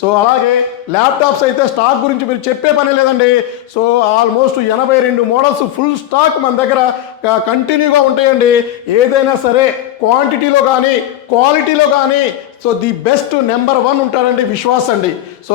So అలాగే laptops అయితే stock గురించి మీరు చెప్పే పని లేదండి. So almost 82 models full stock మన దగ్గర కంటిన్యూగా ఉంటాయండి. ఏదైనా సరే క్వాంటిటీలో కానీ క్వాలిటీలో కానీ సో ది బెస్ట్ నెంబర్ 1 ఉంటాడండి విశ్వాస్ అండి. సో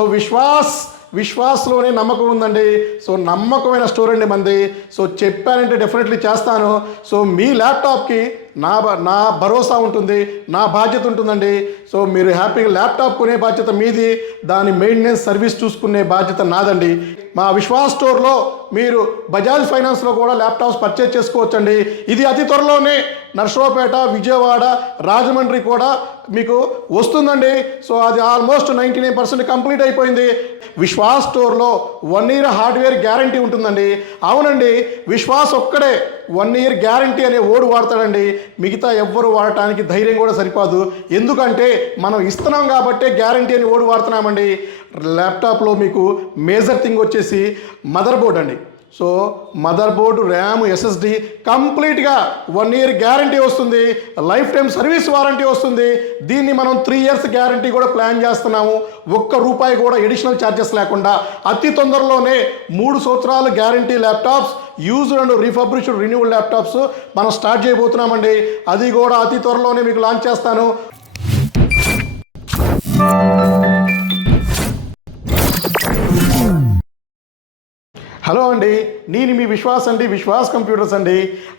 విశ్వాస్లోనే నమ్మకం ఉందండి. సో నమ్మకమైన స్టోర్ అండి మంది. సో చెప్పానంటే డెఫినెట్లీ చేస్తాను. సో మీ ల్యాప్టాప్కి నా భరోసా ఉంటుంది, నా బాధ్యత ఉంటుందండి. సో మీరు హ్యాపీగా ల్యాప్టాప్ కొనే బాధ్యత మీది, దాని మెయింటెనెన్స్ సర్వీస్ చూసుకునే బాధ్యత నాదండి. మా విశ్వాస్ స్టోర్లో మీరు బజాజ్ ఫైనాన్స్లో కూడా ల్యాప్టాప్స్ పర్చేజ్ చేసుకోవచ్చండి. ఇది అతి త్వరలోనే నర్సరావుపేట, విజయవాడ, రాజమండ్రి కూడా మీకు వస్తుందండి. సో అది ఆల్మోస్ట్ 99% కంప్లీట్ అయిపోయింది. విశ్వాస్ స్టోర్లో 1 year హార్డ్వేర్ గ్యారంటీ ఉంటుందండి. అవునండి, విశ్వాస్ ఒక్కడే 1 year గ్యారంటీ అనే ఓడు వాడతాడండి. మిగతా ఎవ్వరు వాడటానికి ధైర్యం కూడా సరిపోదు. ఎందుకంటే మనం ఇస్తున్నాం కాబట్టే గ్యారంటీ అని ఓడు వాడుతున్నామండి. ల్యాప్టాప్లో మీకు మేజర్ థింగ్ వచ్చేసి మదర్ బోర్డ్ అండి. So mother board, RAM, SSD కంప్లీట్గా 1 year గ్యారంటీ వస్తుంది. లైఫ్ టైం సర్వీస్ వారంటీ వస్తుంది. దీన్ని మనం 3 years గ్యారంటీ కూడా ప్లాన్ చేస్తున్నాము. ₹1 కూడా ఎడిషనల్ ఛార్జెస్ లేకుండా అతి తొందరలోనే 3 సంవత్సరాలు guarantee laptops, used and refurbished renewal laptops మనం స్టార్ట్ చేయబోతున్నామండి. అది కూడా అతి త్వరలోనే మీకు లాంచ్ చేస్తాను. హలో అండి, నేను మీ విశ్వాస్ అండి, విశ్వాస్ కంప్యూటర్స్ అండి.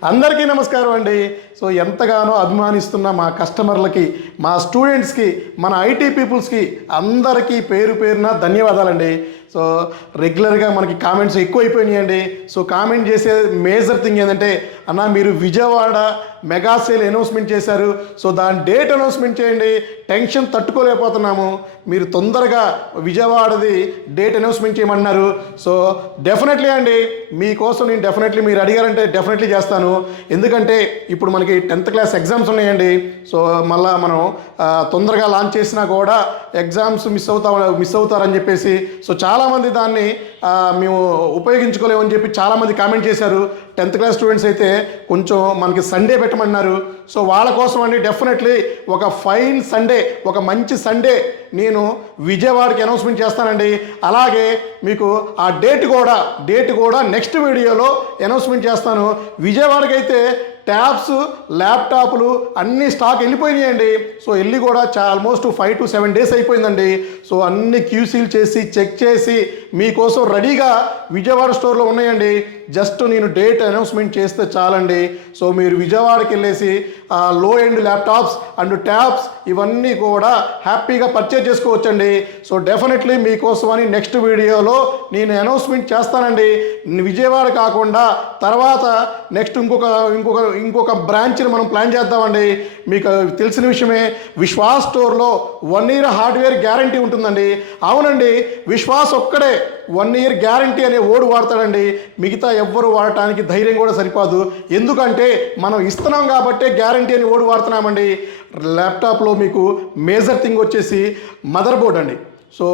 అందరికీ నమస్కారం అండి. సో ఎంతగానో అభిమానిస్తున్న మా కస్టమర్లకి, మా స్టూడెంట్స్కి, మన ఐటీ పీపుల్స్కి అందరికీ పేరు పేరున ధన్యవాదాలండి. సో రెగ్యులర్గా మనకి కామెంట్స్ ఎక్కువైపోయినాయండి. సో కామెంట్ చేసే మేజర్ థింగ్ ఏంటంటే, అన్న మీరు విజయవాడ మెగా సేల్ అనౌన్స్మెంట్ చేశారు, సో దాని డేట్ అనౌన్స్మెంట్ చేయండి, టెన్షన్ తట్టుకోలేకపోతున్నాము, మీరు తొందరగా విజయవాడది డేట్ అనౌన్స్మెంట్ చేయమన్నారు. సో డెఫినెట్లీ అండి, మీకోసం నేను డెఫినెట్లీ మీరు అడిగారంటే డెఫినెట్లీ చేస్తాను. ఎందుకంటే ఇప్పుడు మనకి 10th క్లాస్ ఎగ్జామ్స్ ఉన్నాయండి. సో మళ్ళీ మనం తొందరగా లాంచ్ చేసినా కూడా ఎగ్జామ్స్ మిస్ అవుతారని చెప్పేసి సో చాలామంది దాన్ని మేము ఉపయోగించుకోలేమని చెప్పి చాలామంది కామెంట్ చేశారు. 10th క్లాస్ స్టూడెంట్స్ అయితే కొంచెం మనకి సండే పెట్టమన్నారు. సో వాళ్ళ కోసం అండి డెఫినెట్లీ ఒక ఫైన్ సండే, ఒక మంచి సండే నేను విజయవాడకి అనౌన్స్మెంట్ చేస్తానండి. అలాగే మీకు ఆ డేట్ కూడా నెక్స్ట్ వీడియోలో అనౌన్స్మెంట్ చేస్తాను. విజయవాడకి అయితే ట్యాబ్స్, ల్యాప్టాప్లు అన్ని స్టాక్ వెళ్ళిపోయినాయండి. సో వెళ్ళి కూడా ఆల్మోస్ట్ 5 to 7 days అయిపోయిందండి. సో అన్ని క్యూసీలు చేసి చెక్ చేసి మీకోసం రెడీగా విజయవాడ స్టోర్లో ఉన్నాయండి. జస్ట్ నేను డేట్ అనౌన్స్మెంట్ చేస్తే చాలండి. సో మీరు విజయవాడకి వెళ్ళేసి లో ఎండ్ ల్యాప్టాప్స్ అండ్ ట్యాబ్స్ ఇవన్నీ కూడా హ్యాపీగా పర్చేజ్ చేసుకోవచ్చండి. సో డెఫినెట్లీ మీకోసమని నెక్స్ట్ వీడియోలో నేను అనౌన్స్మెంట్ చేస్తానండి. విజయవాడ కాకుండా తర్వాత నెక్స్ట్ ఇంకొక బ్రాంచ్ని మనం ప్లాన్ చేద్దామండి. మీకు తెలిసిన విషయమే, విశ్వాస్ స్టోర్లో 1 year హార్డ్వేర్ గ్యారంటీ ఉంటుందండి. అవునండి, విశ్వాస్ ఒక్కడే 1 year గ్యారంటీ అనే ఓడు వాడతాడండి. మిగతా ఎవ్వరు వాడటానికి ధైర్యం కూడా సరిపోదు. ఎందుకంటే మనం ఇస్తున్నాం కాబట్టే గ్యారంటీ అని ఓడు వాడుతున్నామండి. ల్యాప్టాప్లో మీకు మేజర్ థింగ్ వచ్చేసి మదర్ బోర్డ్ అండి. So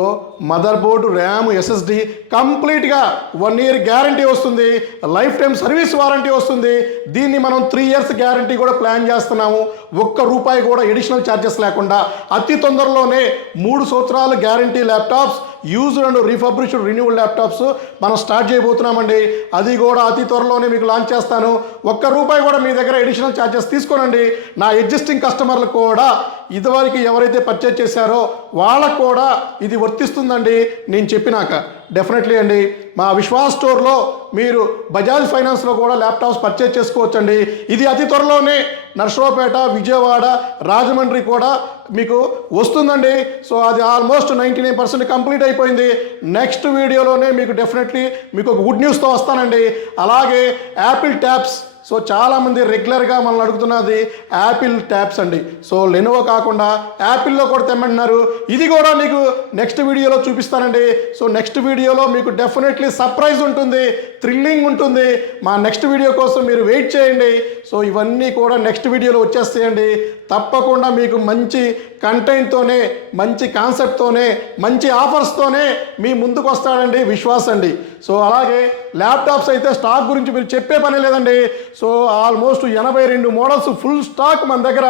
mother board, RAM, SSD కంప్లీట్గా 1 year గ్యారంటీ వస్తుంది. లైఫ్ టైం సర్వీస్ వారంటీ వస్తుంది. దీన్ని మనం 3 years గ్యారంటీ కూడా ప్లాన్ చేస్తున్నాము. ₹1 కూడా ఎడిషనల్ ఛార్జెస్ లేకుండా అతి తొందరలోనే 3 సంవత్సరాలు guarantee laptops, used and refurbished renewal laptops మనం స్టార్ట్ చేయబోతున్నామండి. అది కూడా అతి త్వరలోనే మీకు లాంచ్ చేస్తాను. ₹1 కూడా మీ దగ్గర ఎడిషనల్ ఛార్జెస్ తీసుకోనండి. నా ఎగ్జిస్టింగ్ కస్టమర్లకు కూడా ఇదివరకు ఎవరైతే పర్చేజ్ చేశారో వాళ్ళకు కూడా ఇది వర్తిస్తుందండి నేను చెప్పినాక. డెఫినెట్లీ అండి, మా విశ్వాస్ స్టోర్లో మీరు బజాజ్ ఫైనాన్స్లో కూడా ల్యాప్టాప్స్ పర్చేజ్ చేసుకోవచ్చండి. ఇది అతి త్వరలోనే నర్సరావుపేట, విజయవాడ, రాజమండ్రి కూడా మీకు వస్తుందండి. సో అది ఆల్మోస్ట్ 99% కంప్లీట్ అయిపోయింది. నెక్స్ట్ వీడియోలోనే మీకు డెఫినెట్లీ మీకు ఒక గుడ్ న్యూస్తో వస్తానండి. అలాగే యాపిల్ ట్యాబ్స్, సో చాలామంది రెగ్యులర్గా మనల్ని అడుగుతున్నది యాపిల్ ట్యాబ్స్ అండి. సో లెనోవో కాకుండా యాపిల్లో కూడా తెమ్మంటున్నారు. ఇది కూడా మీకు నెక్స్ట్ వీడియోలో చూపిస్తానండి. సో నెక్స్ట్ వీడియోలో మీకు డెఫినెట్లీ సర్ప్రైజ్ ఉంటుంది, థ్రిల్లింగ్ ఉంటుంది. మా నెక్స్ట్ వీడియో కోసం మీరు వెయిట్ చేయండి. సో ఇవన్నీ కూడా నెక్స్ట్ వీడియోలో వచ్చేస్తాయండి. తప్పకుండా మీకు మంచి కంటెంట్తోనే, మంచి కాన్సెప్ట్తోనే, మంచి ఆఫర్స్తోనే మీ ముందుకు వస్తాడండి విశ్వాస్ అండి. సో అలాగే ల్యాప్టాప్స్ అయితే స్టాక్ గురించి మీరు చెప్పే పని లేదండి. So almost 82 models full stock మన దగ్గర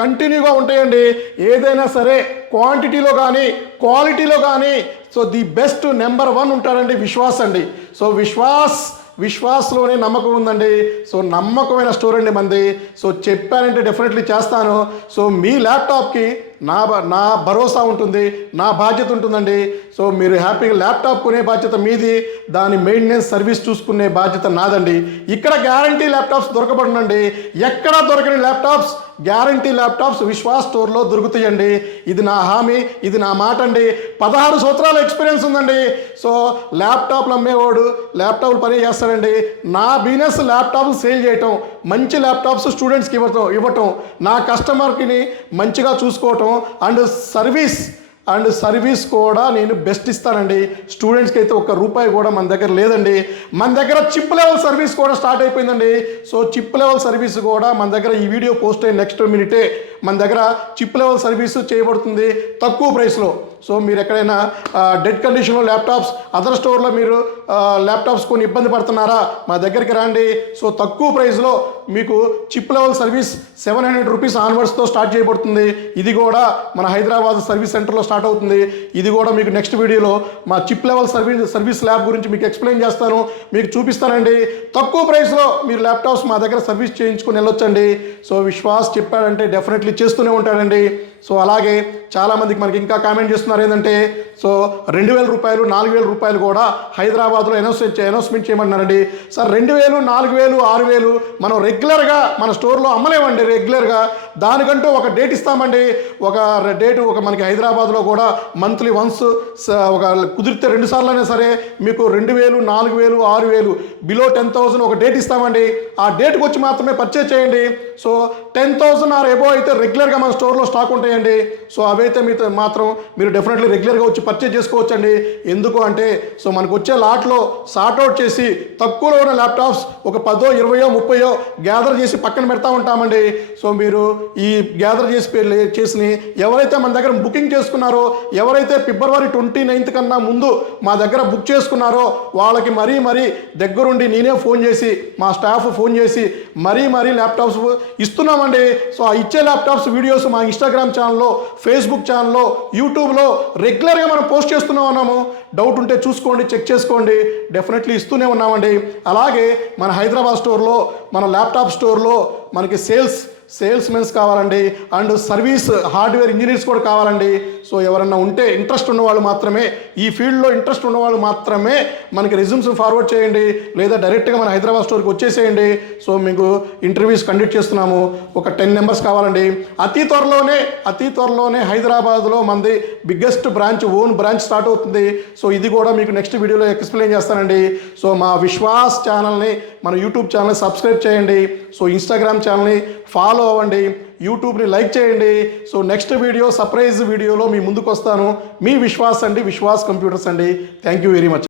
కంటిన్యూగా ఉంటాయండి. ఏదైనా సరే క్వాంటిటీలో కానీ క్వాలిటీలో కానీ సో ది బెస్ట్ నెంబర్ 1 ఉంటాడండి విశ్వాస్ అండి. సో విశ్వాస్లోనే నమ్మకం ఉందండి. సో నమ్మకమైన స్టోర్ అండి మంది. సో చెప్పానంటే డెఫినెట్లీ చేస్తాను. సో మీ ల్యాప్టాప్కి నా భరోసా ఉంటుంది, నా బాధ్యత ఉంటుందండి. సో మీరు హ్యాపీగా ల్యాప్టాప్ కొనే బాధ్యత మీది, దాని మెయింటెనెన్స్ సర్వీస్ చూసుకునే బాధ్యత నాదండి. ఇక్కడ గ్యారంటీ ల్యాప్టాప్స్ దొరకబడునండి. ఎక్కడ దొరకని ల్యాప్టాప్స్, గ్యారంటీ ల్యాప్టాప్స్ విశ్వాస్ స్టోర్లో దొరుకుతాయండి. ఇది నా హామీ, ఇది నా మాట అండి. 16 సంవత్సరాల ఎక్స్పీరియన్స్ ఉందండి. సో ల్యాప్టాప్లు అమ్మేవాడు ల్యాప్టాప్లు పని చేస్తాడండి. నా బిజినెస్ ల్యాప్టాప్లు సేల్ చేయటం, మంచి ల్యాప్టాప్స్ స్టూడెంట్స్కి ఇవ్వటం, నా కస్టమర్కి మంచిగా చూసుకోవటం అండ్ సర్వీస్ కూడా నేను బెస్ట్ ఇస్తానండి. స్టూడెంట్స్కి అయితే ₹1 కూడా మన దగ్గర లేదండి. మన దగ్గర చిప్ లెవెల్ సర్వీస్ కూడా స్టార్ట్ అయిపోయిందండి. సో చిప్ లెవెల్ సర్వీస్ కూడా మన దగ్గర ఈ వీడియో పోస్ట్ అయిన నెక్స్ట్ మినిటే మన దగ్గర చిప్ లెవెల్ సర్వీసు చేయబడుతుంది తక్కువ ప్రైస్లో. సో మీరు ఎక్కడైనా డెడ్ కండిషన్లో ల్యాప్టాప్స్ అదర్ స్టోర్లో మీరు ల్యాప్టాప్స్ కొన్ని ఇబ్బంది పడుతున్నారా, మా దగ్గరికి రండి. సో తక్కువ ప్రైస్లో మీకు చిప్ లెవెల్ సర్వీస్ ₹700 ఆన్వర్డ్స్తో స్టార్ట్ చేయబడుతుంది. ఇది కూడా మన హైదరాబాద్ సర్వీస్ సెంటర్లో స్టార్ట్ అవుతుంది. ఇది కూడా మీకు నెక్స్ట్ వీడియోలో మా చిప్ లెవెల్ సర్వీస్ ల్యాబ్ గురించి మీకు ఎక్స్ప్లెయిన్ చేస్తాను, మీకు చూపిస్తానండి. తక్కువ ప్రైస్లో మీరు ల్యాప్టాప్స్ మా దగ్గర సర్వీస్ చేయించుకొని వెళ్ళొచ్చండి. సో విశ్వాస్ చెప్పాడంటే డెఫినెట్లీ చేస్తూనే ఉంటాడండి. సో అలాగే చాలామందికి మనకి ఇంకా కామెంట్ చేస్తున్నారు ఏంటంటే సో ₹2,000 ₹4,000 కూడా హైదరాబాద్లో అనౌన్స్మెంట్ చేయమన్నారండి. సార్ 2,000 4,000 6,000 మనం రెగ్యులర్గా మన స్టోర్లో అమ్మలేమండి. రెగ్యులర్గా దానికంటూ ఒక డేట్ ఇస్తామండి. ఒక డేటు మనకి హైదరాబాద్లో కూడా మంత్లీ వన్స్ ఒక కుదిరితే 2 సార్లు అయినా సరే మీకు 2,000 4,000 6,000 బిలో 10,000 ఒక డేట్ ఇస్తామండి. ఆ డేట్కి వచ్చి మాత్రమే పర్చేజ్ చేయండి. సో 10,000 ఆర్ ఎబో అయితే రెగ్యులర్గా మన స్టోర్లో స్టాక్ ఉంటాయండి. సో అవైతే మాత్రం మీరు డెఫినెట్లీ రెగ్యులర్గా వచ్చి పర్చేజ్ చేసుకోవచ్చండి. ఎందుకు అంటే సో మనకు వచ్చే లాట్లో సార్ట్అవుట్ చేసి తక్కువలో ఉన్న ల్యాప్టాప్స్ ఒక 10 20 30 గ్యాదర్ చేసి పక్కన పెడతా ఉంటామండి. సో మీరు ఈ గ్యాదర్ చేసి ఎవరైతే మన దగ్గర బుకింగ్ చేసుకున్నారో, ఎవరైతే ఫిబ్రవరి 29th కన్నా ముందు మా దగ్గర బుక్ చేసుకున్నారో వాళ్ళకి మరీ దగ్గరుండి నేనే ఫోన్ చేసి, మా స్టాఫ్ ఫోన్ చేసి మరీ ల్యాప్టాప్స్ ఇస్తున్నామండి. సో ఆ ఇచ్చే ల్యాప్టాప్స్ వీడియోస్ మా ఇన్స్టాగ్రామ్ ఛానల్లో, ఫేస్బుక్ ఛానల్లో, యూట్యూబ్లో రెగ్యులర్గా మనం పోస్ట్ చేస్తూనే ఉన్నాము. డౌట్ ఉంటే చూసుకోండి, చెక్ చేసుకోండి. డెఫినెట్లీ ఇస్తూనే ఉన్నామండి. అలాగే మన హైదరాబాద్ స్టోర్లో, మన ల్యాప్టాప్ స్టోర్లో మనకి సేల్స్మెన్స్ కావాలండి అండ్ సర్వీస్ హార్డ్వేర్ ఇంజనీర్స్ కూడా కావాలండి. సో ఎవరన్నా ఉంటే ఇంట్రెస్ట్ ఉన్నవాళ్ళు మాత్రమే, ఈ ఫీల్డ్లో ఇంట్రెస్ట్ ఉన్నవాళ్ళు మాత్రమే మనకి రెజ్యూమ్స్ ఫార్వర్డ్ చేయండి, లేదా డైరెక్ట్గా మన హైదరాబాద్ స్టోర్కి వచ్చేసేయండి. సో మీకు ఇంటర్వ్యూస్ కండక్ట్ చేస్తున్నాము. ఒక 10 మెంబర్స్ కావాలండి. అతి త్వరలోనే హైదరాబాద్లో మనది బిగ్గెస్ట్ ఓన్ బ్రాంచ్ స్టార్ట్ అవుతుంది. సో ఇది కూడా మీకు నెక్స్ట్ వీడియోలో ఎక్స్ప్లెయిన్ చేస్తానండి. సో మా విశ్వాస్ ఛానల్ని, మన యూట్యూబ్ ఛానల్ని సబ్స్క్రైబ్ చేయండి. సో ఇన్స్టాగ్రామ్ ఛానల్ని ఫాలో అవ్వండి, యూట్యూబ్ని లైక్ చేయండి. సో నెక్స్ట్ వీడియో సర్ప్రైజ్ వీడియోలో మీ ముందుకు వస్తాను. మీ విశ్వాస్ అండి, విశ్వాస్ కంప్యూటర్స్ అండి. Thank you very much.